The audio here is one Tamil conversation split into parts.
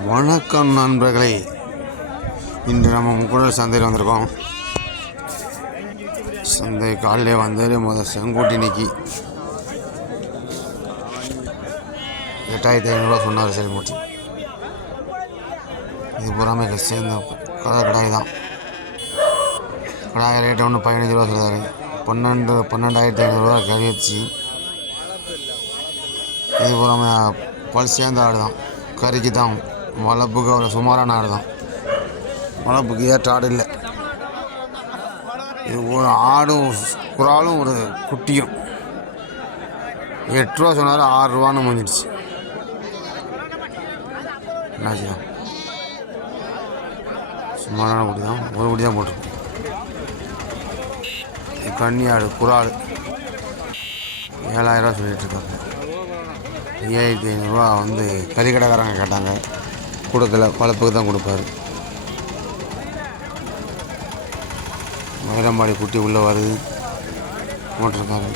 வணக்கம் நண்பர்களே. இன்று நம்ம முக்குடல் சந்தையில் வந்திருக்கோம். சந்தை காலையிலே வந்தது முதல் செங்கோட்டி நிக்கி எட்டாயிரத்தி ஐநூறுரூவா சொன்னார் செங்கோட்டி. இது பூராமே சேர்ந்த கலர் கடாய் தான். கடாய் ரேட்டு ஒன்று பதினஞ்சு ரூபா சொல்கிறாரு பன்னெண்டு பன்னெண்டாயிரத்தி ஐநூறுரூவா கறி வச்சு இது பூராமே பல் சேர்ந்த ஆடு தான். கறிக்கு தான். வளர்ப்புக்கு அவ்வளோ சுமாரான ஆடு தான். வளர்ப்புக்கு ஏற்ற ஆடு இல்லை. இது ஒரு ஆடும் குறாலும் ஒரு குட்டியும். எட்டு ரூபா சொன்னார் ஆறு ரூபான்னு முடிஞ்சிடுச்சு. என்ன செய்யும் சுமாரான குட்டி தான். ஒரு குட்டி தான் போட்டிருக்கோம் இது ஆடு குறால். ஏழாயிரரூவா சொல்லிட்டு இருக்காங்க. ஐயாயிரத்தி ஐநூறுரூவா வந்து கறிக்கடைக்காரங்க கேட்டாங்க. கூடத்தில் வளர்ப்புக்கு தான் கொடுப்பாரு. மயிலம்பாடி குட்டி உள்ளே வருது. போட்டிருக்காரு.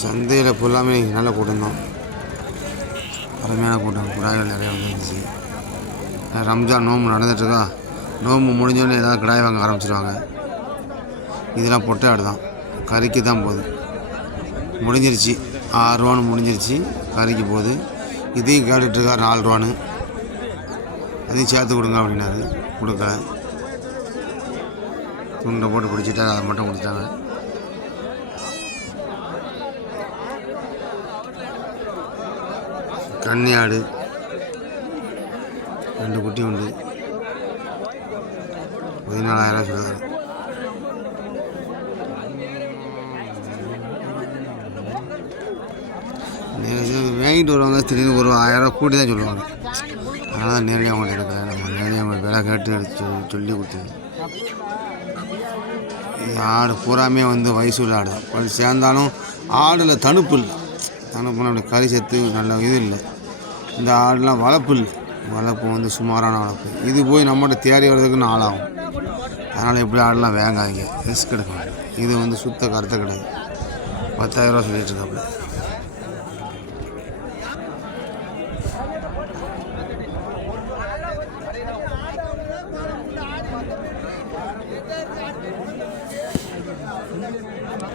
சந்தையில் ஃபுல்லாமே நல்ல கூட்டம் தான். அருமையான கூட்டம். குடாய்கள் நிறைய வந்துருந்துச்சு ரம்ஜான் நோம்பு நடந்துட்டுருக்கா. நோம்பு முடிஞ்சோடனே ஏதாவது கிடாய் வாங்க ஆரம்பிச்சிருவாங்க. இதெல்லாம் பொட்டை ஆடு தான். கறிக்கு தான் போகுது. முடிஞ்சிருச்சு. ஆறு ரூபான்னு முடிஞ்சிருச்சு. கறிக்கு போகுது. இதையும் கேட்டுட்ருக்கார் நாலு ரூபான்னு. அதையும் சேர்த்து கொடுங்க அப்படின்னாரு. கொடுக்கல. துண்டை போட்டு பிடிச்சிட்டா அதை மட்டும் கொடுத்தாங்க. கன்னியாடு. ஆடு ரெண்டு குட்டி உண்டு. பதினாலாயிரம் சொல்லுறாரு வாங்கிட்டு வருவாங்க திடீர்னு ஒரு ஆயிரம் கூட்டி தான் சொல்லுவாங்க. அதனால தான் நேரடியாக அவங்க எடுக்கிறேன் நம்ம நேரடியாக அவங்க விலை கேட்டு எடுத்து சொல்லி- சொல்லி கொடுத்தது. ஆடு பூராமே வந்து வயசு உள்ள ஆடு. தான் அது சேர்ந்தாலும் ஆடில் தணுப்பு இல்லை. தணுப்புனா அப்படி கறி சேர்த்து நல்ல இது இல்லை. இந்த ஆடுலாம் வளர்ப்பு இல்லை. வளர்ப்பு வந்து சுமாரான வளர்ப்பு. இது போய் நம்மகிட்ட தேடி வர்றதுக்கு நாளாகும். அதனால் எப்படி ஆடெலாம் வேங்காதீங்க ரிஸ்க் எடுக்க இது வந்து சுத்த கருத்தை கிடையாது. பத்தாயிரரூவா சொல்லிட்டு இருக்காப்புல.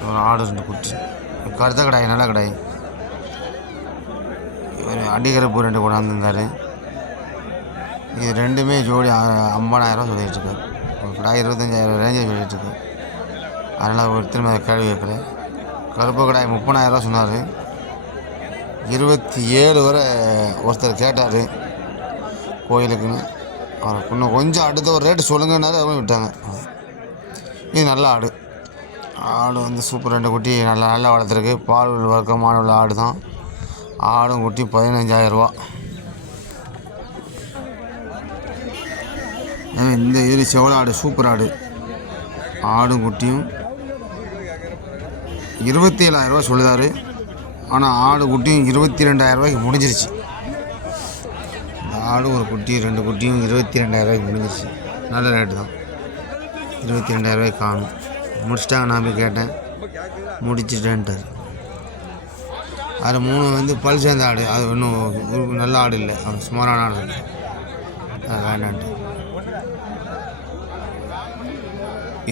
ஒரு ஆடு ரெண்டு குட்டி கருத்த கடாய் நல்ல கடாய். இவர் அடிக்கரப்பு ரெண்டு கொண்டாந்துருந்தார். இது ரெண்டுமே ஜோடி ஐம்பதாயிரம் சொல்லிட்டு இருக்காரு ஒரு கடாய் இருபத்தஞ்சாயிரம் ரேஞ்சில் சொல்லிட்டு இருக்கு அதனால் ஒரு திரும்ப கேள்வி கேட்கல. கருப்பு கடாய் முப்பதாயிரரூவா சொன்னார். இருபத்தி ஏழு வரை ஒருத்தர் கேட்டார். கோயிலுக்குன்னு. அவர் இன்னும் கொஞ்சம் அடுத்த ஒரு ரேட்டு சொல்லுங்கன்னாரு அவங்க விட்டாங்க. இது நல்ல ஆடு. ஆடு வந்து சூப்பர். ரெண்டு குட்டி நல்லா நல்லா வளர்த்துருக்கு. பால் வர்க்கமான உள்ள ஆடு தான். ஆடும் குட்டி பதினஞ்சாயிரரூபா. இந்த ஏரி செவல ஆடு சூப்பர் ஆடு. ஆடும் குட்டியும் இருபத்தி ஏழாயிரரூபா சொல்லுதாரு. ஆனால் ஆடு குட்டியும் இருபத்தி ரெண்டாயிரரூபாய்க்கு முடிஞ்சிருச்சு. இந்த ஆடு ஒரு குட்டி ரெண்டு குட்டியும் இருபத்தி ரெண்டாயிரரூபாய்க்கு முடிஞ்சிருச்சு. நல்ல ரேட்டு தான். இருபத்தி ரெண்டாயிரரூபாய்க்கு காணும். முடிச்சிட்டாங்க நான் போய் கேட்டேன். முடிச்சிட்டேன்ட்டார். அதில் மூணு வந்து பல் சேர்ந்த ஆடு அது இன்னும் நல்ல ஆடு இல்லை. அவன் சுமாரான ஆடு இல்லை. அது வேண்டான்ட்டு.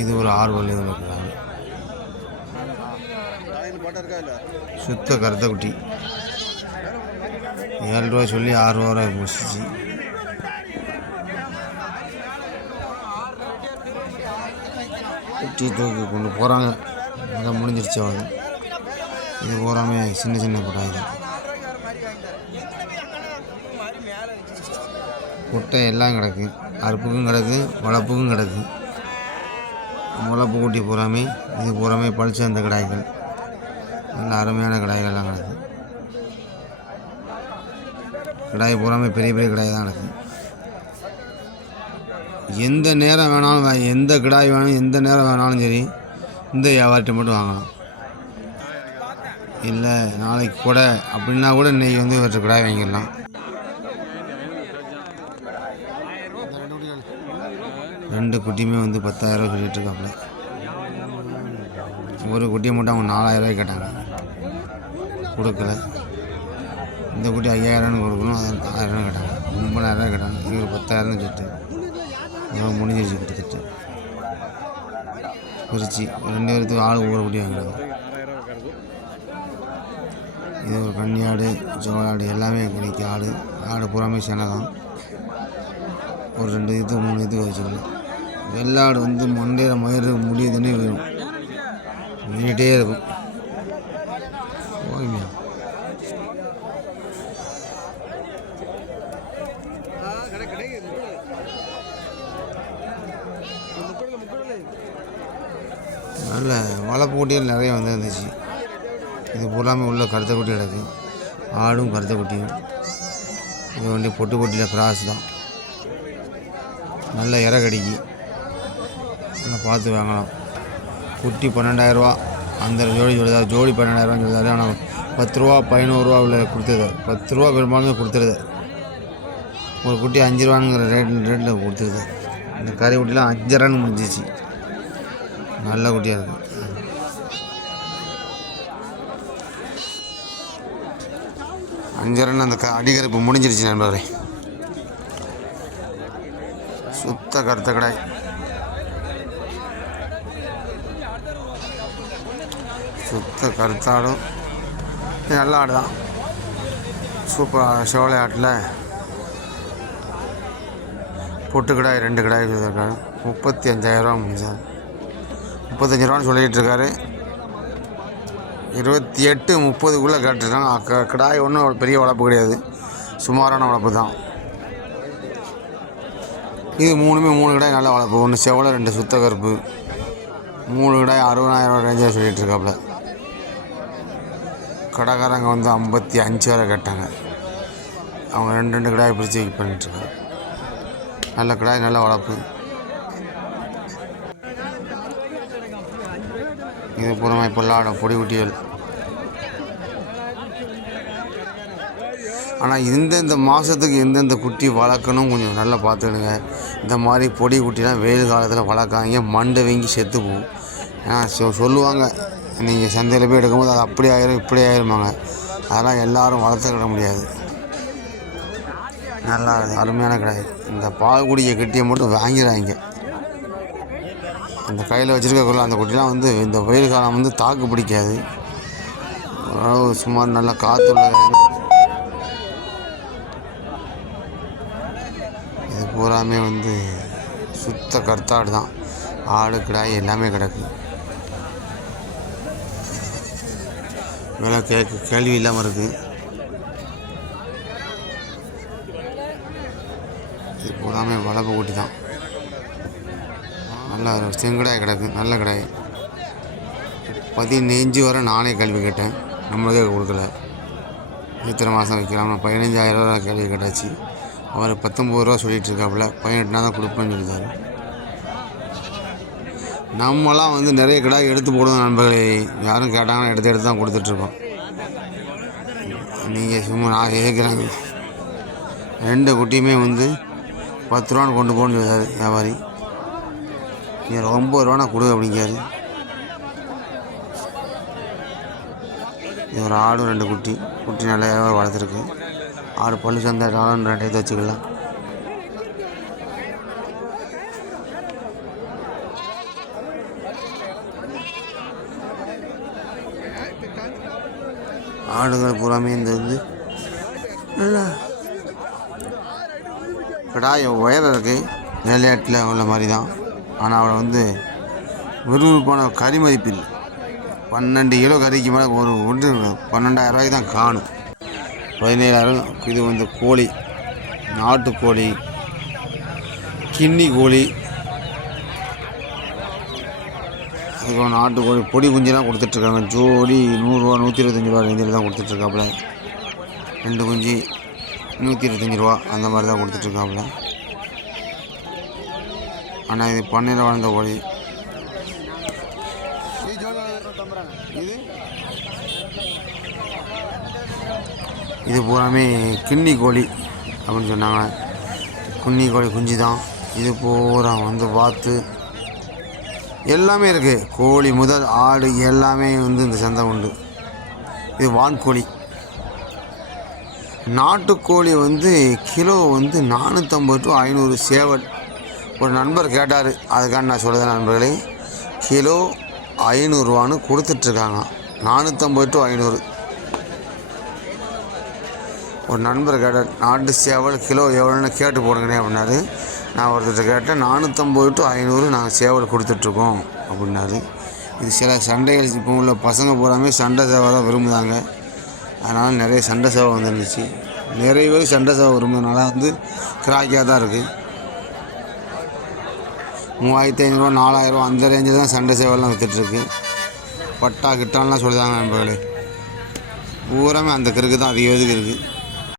இது ஒரு ஆர்வல் பல் இது சுத்த கருத்த குட்டி. ஏழு ரூபா சொல்லி ஆறு ரூபா வரை முடிச்சிச்சு. குட்டி தூக்கி கொண்டு போகிறாங்க அதான் முடிஞ்சிருச்சு அவங்க. இது பூராமே சின்ன சின்ன குட்டாய் தான். குட்டை எல்லாம் கிடக்கு. அறுப்புக்கும் கிடக்கு வளப்புக்கும் கிடக்கு. முளப்பு குட்டி பூராமே இது பூராமே பழிச்சு அந்த கடாய்கள். நல்ல அருமையான கடாய்கள்லாம் கிடக்கு. கடாய் பூராமே பெரிய பெரிய கடாய் தான் கிடக்கு. எந்த நேரம் வேணாலும் எந்த கிடாய் வேணும் எந்த நேரம் வேணாலும் சரி இந்த வியாபாரத்தை மட்டும் வாங்கலாம். இல்லை நாளைக்கு கூட அப்படின்னா கூட இன்றைக்கி வந்து இவர்கிட்ட கிடாய் வாங்கிடலாம். ரெண்டு குட்டியுமே வந்து பத்தாயிரம் சொல்லிட்டு இருக்காப்புல ஒரு குட்டியை மட்டும் அவங்க நாலாயிரம் கேட்டாங்க. கொடுக்கல. இந்த குட்டி ஐயாயிரம்னு கொடுக்கணும் அது ஆயிரம் கேட்டாங்க. ஒன்பதாயிரரூவா கேட்டாங்க. இவர் பத்தாயிரம்னு சொல்லிட்டு. அதெல்லாம் முடிஞ்சிருச்சு கிட்டத்தட்ட பிரித்து ரெண்டு பேர்த்துக்கு ஆள் ஒவ்வொரு குட்டி இது ஒரு கன்னியாடு ஜோலாடு எல்லாமே கிடைக்கும் ஆடு. ஆடு புறாமே செனகம் ஒரு ரெண்டு இது மூணு இது வச்சுக்கலாம் வெள்ளாடு வந்து மண்டையில் மயிறு முடியுதுன்னே வேணும். நின்றுட்டே இருக்கும். ஓகேங்க நல்ல வளர்ப்பு குட்டிகள் நிறைய வந்துருந்துச்சு. இது பூராமே உள்ள கருத்த குட்டி கிடக்கு. ஆடும் கருத்த குட்டியும் இது வந்து பொட்டு குட்டியில் கிராஸ் தான். நல்ல இறகடிக்கு நல்லா பார்த்து வாங்கலாம். குட்டி பன்னெண்டாயிரரூவா அந்த ஜோடி சொல்லுதா ஜோடி பன்னெண்டாயிரரூவான்னு சொல்லுதாரு ஆனால் பத்து ரூபா பதினோருவா உள்ள கொடுத்துருது பத்து ரூபா பெரும்பாலும் கொடுத்துருது. ஒரு குட்டி அஞ்சு ரூபாங்கிற ரேட் ரேட்டில் கொடுத்துருது. இந்த கறி குட்டிலாம் அஞ்சரைன்னு முடிஞ்சிச்சு. நல்ல குட்டியாக இருக்குது அஞ்சரன் அந்த க அடிகரிப்பு முடிஞ்சிருச்சு நண்பர்களே சுத்த கருத்த கடாய். சுத்த கருத்தாடும். நல்ல ஆடு தான். சூப்பர் ஷோலை ஆட்டில். பொட்டு கடாய் ரெண்டு கடாய் இருக்காரு முப்பத்தி அஞ்சாயிரரூவா முடிஞ்சது முப்பத்தஞ்சு ரூபான்னு சொல்லிகிட்டு இருக்காரு இருபத்தி எட்டு முப்பதுக்குள்ளே கேட்டுருக்காங்க. க- கிடாய் ஒன்றும் பெரிய வளர்ப்பு கிடையாது. சுமாரான வளர்ப்பு தான் இது மூணுமே மூணு கிடாய் நல்ல வளர்ப்பு ஒன்று செவலை ரெண்டு சுத்த கருப்பு. மூணு கிடாய் அறுபதாயிரம் ரேஞ்சில் சொல்லிகிட்டு இருக்காப்புல கடைக்காரங்க வந்து ஐம்பத்தி அஞ்சு வரை கேட்டாங்க. அவங்க ரெண்டு ரெண்டு கிடாய் பிரித்து பண்ணிட்டுருக்காங்க. நல்ல கிடாய் நல்ல வளர்ப்பு இது பூரமாக இப்போ ஆடும் பொடி குட்டிகள். ஆனால் இந்தந்த மாதத்துக்கு எந்தெந்த குட்டி வளர்க்கணும் கொஞ்சம் நல்லா பார்த்துக்கணுங்க. இந்த மாதிரி பொடி குட்டிலாம் வெயில் காலத்தில் வளர்க்காதீங்க மண்டை வீங்கி செத்து போகும். ஏன்னா சொ- சொல்லுவாங்க நீங்கள் சந்தையில் போய் எடுக்கும்போது அது அப்படி ஆயிரும் இப்படி ஆயிருமாங்க அதெல்லாம் எல்லோரும் வளர்த்துக்கிட முடியாது. நல்லா அருமையான கிடையாது இந்த பால் குடியை கட்டியை மட்டும் வாங்கிடுறாங்க அந்த கையில் வச்சுருக்கக்குள்ள அந்த குட்டிலாம் வந்து இந்த வெயில் காலம் வந்து தாக்கு பிடிக்காது. ஓரளவு சுமார் நல்லா காற்றுள்ள இது பூராமே வந்து சுத்த கருத்தாடு தான். ஆடு கிடாய் எல்லாமே கிடக்கு. இதெல்லாம் கேட்க கேள்வி இல்லாமல் இருக்குது இது பூராமே வளர்ப்பு குட்டி தான். நல்லா செங்கடாய் கிடக்கு நல்ல கடாய். பதினஞ்சு வரை நானே கல்வி கேட்டேன். நம்மளுக்கே கொடுக்கல. இத்தனை மாதம் வைக்கலாம் பதினஞ்சாயிரம் ரூபா கேள்வி கேட்டாச்சு. அவர் பத்தொம்பது ரூபா சொல்லிகிட்டு இருக்காப்புல பதினெட்டுனா தான் கொடுப்பேன்னு சொல்லிட்டாரு. நம்மளாம் வந்து நிறைய கிடாய் எடுத்து போடுவோம் நண்பர்களே. யாரும் கேட்டாங்கன்னா எடுத்து எடுத்து தான் கொடுத்துட்ருக்கோம். நீங்கள் சும்மா நான் கேட்குறாங்க ரெண்டு குட்டியுமே வந்து பத்து ரூபான்னு கொண்டு போகணும்னு சொல்லிட்டாரு வியாபாரி. நீங்கள் ஒம்பது ரூபானா கொடு அப்படிங்காரு இது ஒரு ஆடும் ரெண்டு குட்டி. குட்டி நல்லா வளர்த்துருக்கு. ஆடு பல்லு சந்தாட்டாலும் ரெண்டு இது வச்சுக்கலாம். ஆடுகள் பூராமே இந்த இது. நல்லா. கிடாய் உயரம் விளையாட்டில் உள்ள மாதிரி தான். ஆனால் அவளை வந்து விறுவிறுப்பான கறி மதிப்பில் பன்னெண்டு கிலோ கறிக்கு மேலே ஒரு ஒன்று பன்னெண்டாயிரம் ரூபாய்க்கு தான் காணும். பதினேழாயிரம் இது வந்து கோழி நாட்டுக்கோழி கிண்ணி கோழி. அதுக்கப்புறம் நாட்டுக்கோழி பொடி குஞ்செலாம் கொடுத்துட்ருக்காங்க. ஜோடி நூறுரூவா நூற்றி இருபத்தஞ்சி ரூபா ரேஞ்சில் தான் கொடுத்துட்ருக்காப்புல. ரெண்டு குஞ்சு நூற்றி இருபத்தஞ்சி ரூபா அந்த மாதிரி தான் கொடுத்துட்ருக்காப்புல. ஆனால் இது பன்னீர் வளர்ந்த கோழி இது இது பூராமே கிண்ணி கோழி அப்படின்னு சொன்னாங்க. குன்னி கோழி குஞ்சு தான். இது பூரா வந்து பார்த்து எல்லாமே இருக்குது கோழி முதல் ஆடு எல்லாமே வந்து இந்த சந்தை உண்டு. இது வான்கோழி நாட்டுக்கோழி வந்து கிலோ வந்து நானூற்றம்பது டு ஐநூறு சேவல். ஒரு நண்பர் கேட்டார். அதுக்காக நான் சொல்லுறேன் நண்பர்களே கிலோ ஐநூறுரூவான்னு கொடுத்துட்ருக்காங்க. நானூற்றம்பது டு ஐநூறு. ஒரு நண்பர் கேட்டார் நாட்டு சேவல் கிலோ எவ்வளோன்னு கேட்டு போடுங்கண்ணே அப்படின்னாரு. நான் ஒருத்தர் கேட்டேன் நானூற்றம்பது டு ஐநூறு நாங்கள் சேவல் கொடுத்துட்ருக்கோம் அப்படின்னாரு. இது சில சண்டைகள் இப்போ உள்ள பசங்க பூராமே சண்டை சேவை தான் விரும்புகிறாங்க அதனால் நிறைய சண்டை சேவை வந்துருந்துச்சு. நிறைய பேர் சண்டை சேவை விரும்புறதுனால வந்து கிராக்கியாக தான் இருக்குது மூவாயிரத்தி ஐநூறுரூவா நாலாயிரரூவா அந்த ரேஞ்சு தான் சண்டை சேவல்லாம் விற்றுட்ருக்கு பட்டா கிட்டான்லாம் சொல்லுதாங்க நண்பர்களே. பூராமே அந்த கிறுக்கு தான் அதிக இதுக்கு இருக்குது